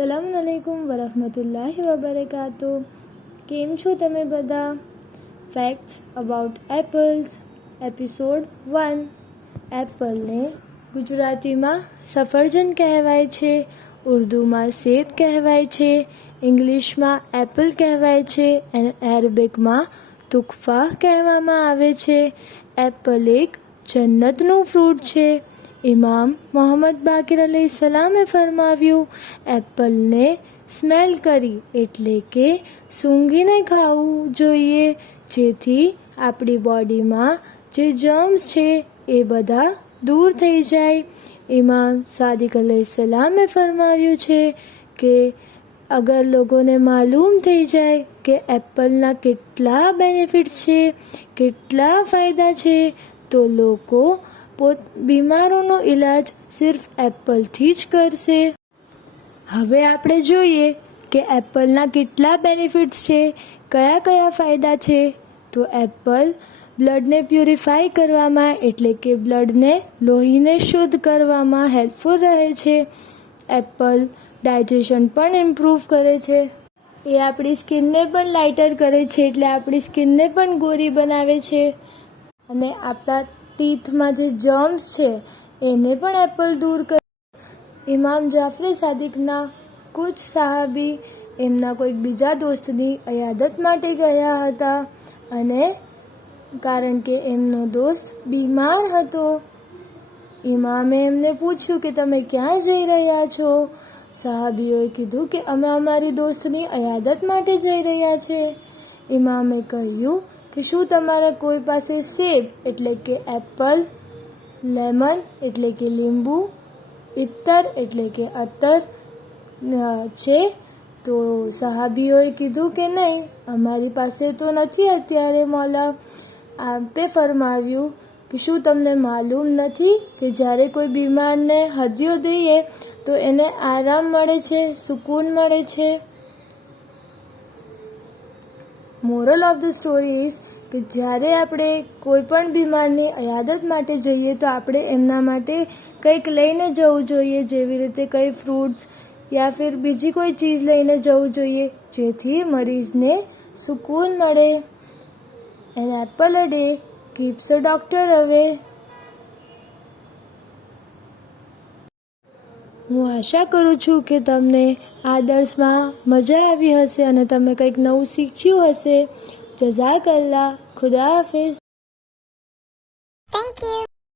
સલામુઅલૈકુમ વરહમતુલ્લાહિ વબરકાતુ. કેમ છો તમે બધા? Facts about apples episode 1. એપલને ગુજરાતીમાં સફરજન કહેવાય છે, ઉર્દૂમાં સેબ કહેવાય છે, ઇંગ્લિશમાં એપલ કહેવાય છે અને અરેબિકમાં તુફા કહેવામાં આવે છે. એપલ એક જન્નતનું ફ્રૂટ છે. ઇમામ મોહમ્મદ બાકિર અલૈહિસ્સલામે ફરમાવ્યું, એપલને સ્મેલ કરી એટલે કે સૂંઘીને ખાવું જોઈએ, જેથી આપણી બોડીમાં જે જર્મ્સ છે એ બધા દૂર થઈ જાય. ઇમામ સાદિક અલૈહિસ્સલામે ફરમાવ્યું છે કે અગર લોકોને માલુમ થઈ જાય કે એપલના કેટલા બેનિફિટ્સ છે, કેટલા ફાયદા છે, તો લોકો બીમારોનો ઈલાજ સિર્ફ એપલથી જ કરશે. હવે આપણે જોઈએ કે એપલના કેટલા બેનિફિટ્સ છે, કયા કયા ફાયદા છે. તો એપલ બ્લડને પ્યુરિફાય કરવામાં એટલે કે બ્લડને લોહીને શુદ્ધ કરવામાં હેલ્પફુલ રહે છે. એપલ ડાયજેશન પણ ઇમ્પ્રૂવ કરે છે. એ આપણી સ્કિનને પણ લાઇટર કરે છે, એટલે આપણી સ્કિનને પણ ગોરી બનાવે છે. અને આપણા ટીથમાં જે જર્મ્સ છે એને પણ એપલ દૂર કરે. ઇમામ જાફર સાદિકના કુછ સહાબી એમના કોઈક બીજા દોસ્તની અયાદત માટે ગયા હતા, અને કારણ કે એમનો દોસ્ત બીમાર હતો. ઇમામે એમને પૂછ્યું કે તમે ક્યાં જઈ રહ્યા છો? સહાબીઓએ કીધું કે અમે અમારી દોસ્તની અયાદત માટે જઈ રહ્યા છે. ઇમામે કહ્યું કે શું તમારા કોઈ પાસે સેબ એટલે કે એપલ, લેમન એટલે કે લીંબુ, ઇત્તર એટલે કે અત્તર છે? તો સહાબીઓએ કીધું કે નહીં, અમારી પાસે તો નથી અત્યારે. મૌલા આપે ફરમાવ્યું કે શું તમને માલુમ નથી કે જ્યારે કોઈ બીમારને હદિયો દઈએ તો એને આરામ મળે છે, સુકૂન મળે છે. Moral of the story is કે જ્યારે આપણે કોઈ પણ બીમારની અયાદત માટે જઈએ તો આપણે એમના માટે કંઈક લઈને જવું જોઈએ, જેવી રીતે કંઈ ફ્રૂટ્સ યા ફિર બીજી કોઈ ચીઝ લઈને જવું જોઈએ, જેથી મરીઝને સુકૂન મળે. An apple a day keeps a doctor અવે. હું આશા કરું છું કે તમને આ દર્સમાં મજા આવી હશે અને તમે કંઈક નવું શીખ્યું હશે. જઝાકલ્લાહ. ખુદા હાફિઝ.